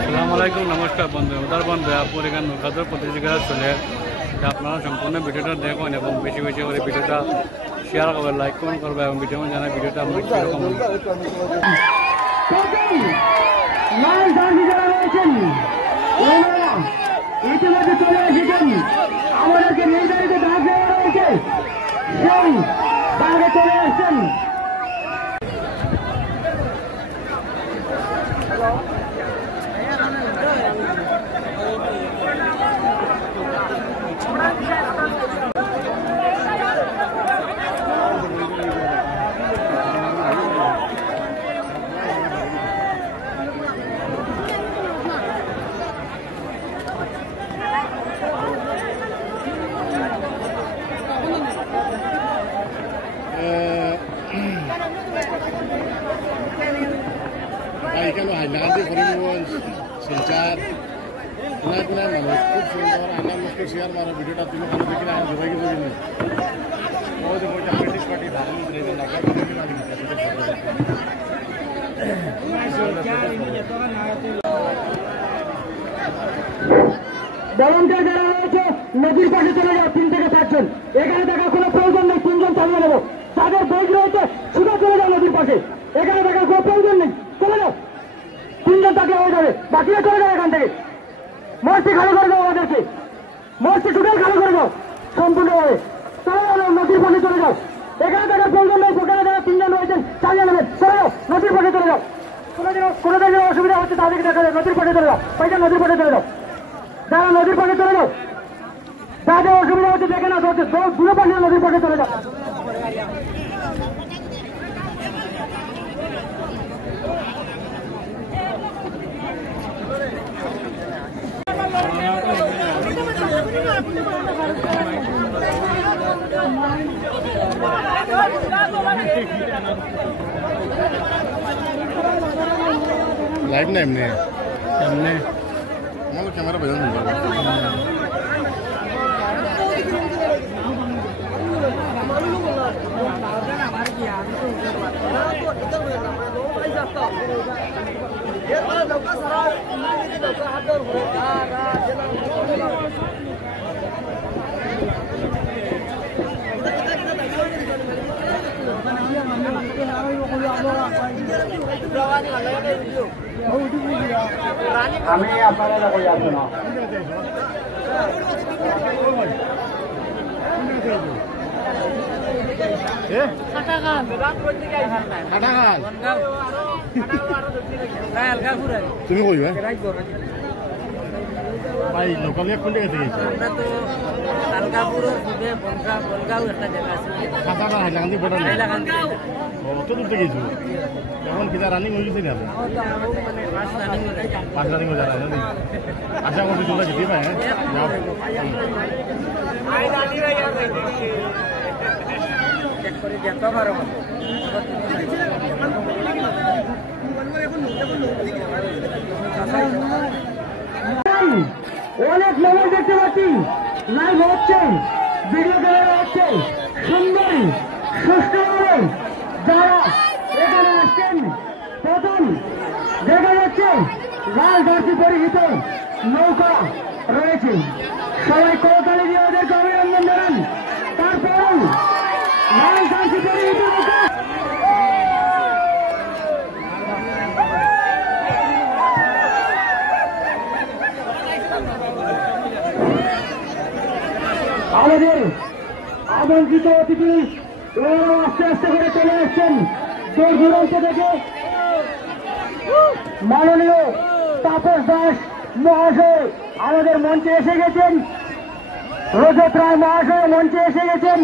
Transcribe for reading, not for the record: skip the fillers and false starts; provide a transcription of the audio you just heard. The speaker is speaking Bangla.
আসসালামু আলাইকুম, নমস্কার বন্ধু। উদার বন্ধু আপনার এখানে নৌকাদর প্রতিযোগিতা চলে, আপনারা সম্পূর্ণ ভিডিওটা দেখুন এবং বেশি বেশি করে ভিডিওটা শেয়ার করবেন, লাইক কমেন্ট করবেন এবং ভিডিও জানাই ভিডিওটা আপনার কীরকম ইতিমধ্যে চলে এসেছেন। আমাদেরকে নির্ধারিত ডাক দেওয়া রয়েছে, সেই ডাকে চলে আসছেন। Kalau Hailandi Korimun Silchar Kuna মানুষ খুব সুন্দর আনার মতো শেয়ার মারা ভিডিওটা তুমি ভালো দেখি না সবাই কিছু দিন ওই যে বলতে ব্রিটিশ পার্টি ভালো করে দেন লাগা করে দিন আমি ভলান্টিয়ার যারা রয়েছে নদীর পাশে চলে যাও, 3 থেকে 4 জন। এখানে দেখার কোনো প্রয়োজন নেই, 3 জন চালিয়ে নেবো। যাদের বেগ রয়েছে শুধু চলে যাও নদীর পাশে, এখানে দেখার কোনো প্রয়োজন নেই, চলে যাও। 3 জন তাকে হয়ে যাবে, বাকিরা চলে যাও এখান থেকে। মস্তি খালি করে দাও আমাদেরকে, মস্তি টোটাল খালি করে দাও সম্পূর্ণভাবে। চলে যাও নদীর পাশে চলে যাও, এখানে দেখার প্রয়োজন নেই। ওখানে যারা 3 জন রয়েছেন চালিয়ে নেবেন, চলে যাও নদীর পাশে চলে যাও। কোনো জায়গায় অসুবিধা হচ্ছে তাদেরকে দেখা যায়, নদীর পাশে চলে যাও, পয়সা নদীর পাশে চলে যাও। যারা নদীর পাশে চলে যাও, যাদের অসুবিধা হচ্ছে দেখে না, দূরে পাশে নদীর পাশে চলে যাও। লাইভ না এমনি এমনি আমার ক্যামেরা বেজান আমি আপনারা করে যাচ্ছি না। তুমি কইবে ভাই লোকালে কোন জায়গা থেকে গেছে হাইলাকান্দি বর্ডার কত দূর থেকে গেছো এখন কিনা রানিং হয়ে গেছে না 5 রানিং হয়ে যারা জানি আশা করছি তোমরা যেতে পারে অনেক লোক দেখতে পাচ্ছি, লাইভ হচ্ছে, ভিডিও ক্যামেরা হচ্ছে, সুন্দর সুষ্ঠুভাবে যারা এখানে আসছেন। প্রথম দেখা যাচ্ছে লাল জার্সি পরিহিত নৌকা রয়েছে, সবাই করতালি দিয়ে ওদেরকে অভিনন্দন জানান। তারপর লাল জার্সি পরিহিত নৌকা আমাদের আমন্ত্রিত অতিথি আস্তে আস্তে করে চলে আসছেন দূর দূরান্ত থেকে। মাননীয় তাপস দাস মহাশয় আমাদের মঞ্চে এসে গেছেন, রজত রায় মহাশয় মঞ্চে এসে গেছেন।